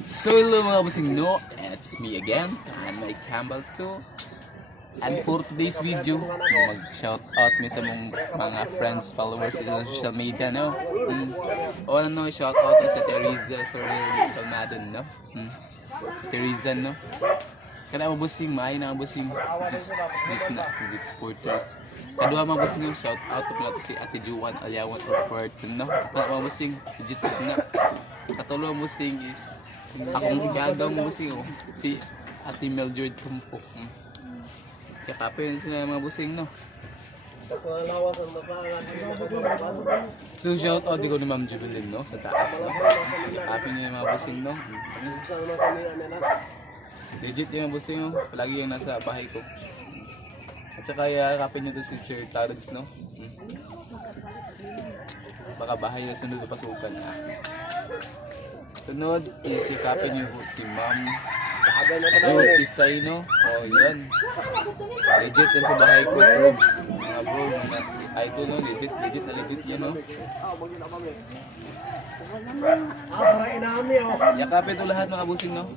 So hello mga busing no, and it's me again, and my Campbell too. And for today's video, mag-shout out mi sa mong mga friends, followers sa social media no. O ano, shout out sa Teresa Palmadon no. Teresa no. Kana mo busing may na busing just supporters. Kadua mga busing no, shout out to pala si Ate Juan Alyawan or no. Kana mga busing just na. Katulo mo busing is akong gagaw mo busing si Ate Mildred Tumpo. Yakapin sila mga busing no. So shout out ko ni Ma'am Jubilin no sa taas no. Yakapin niya mga busing no. Legit yung busing no. Palagi yung nasa bahay ko. At saka yakapin niyo to si Sir Tards no. Baka bahay na sunod na pasukan. Sunod is yakapin niyo po si Ma'am Joe Tisay no. Oh yun. Legit yan sa bahay ko, probs. Mga bro, mga idol no, legit yan no. Yakapin to lahat mga busing no.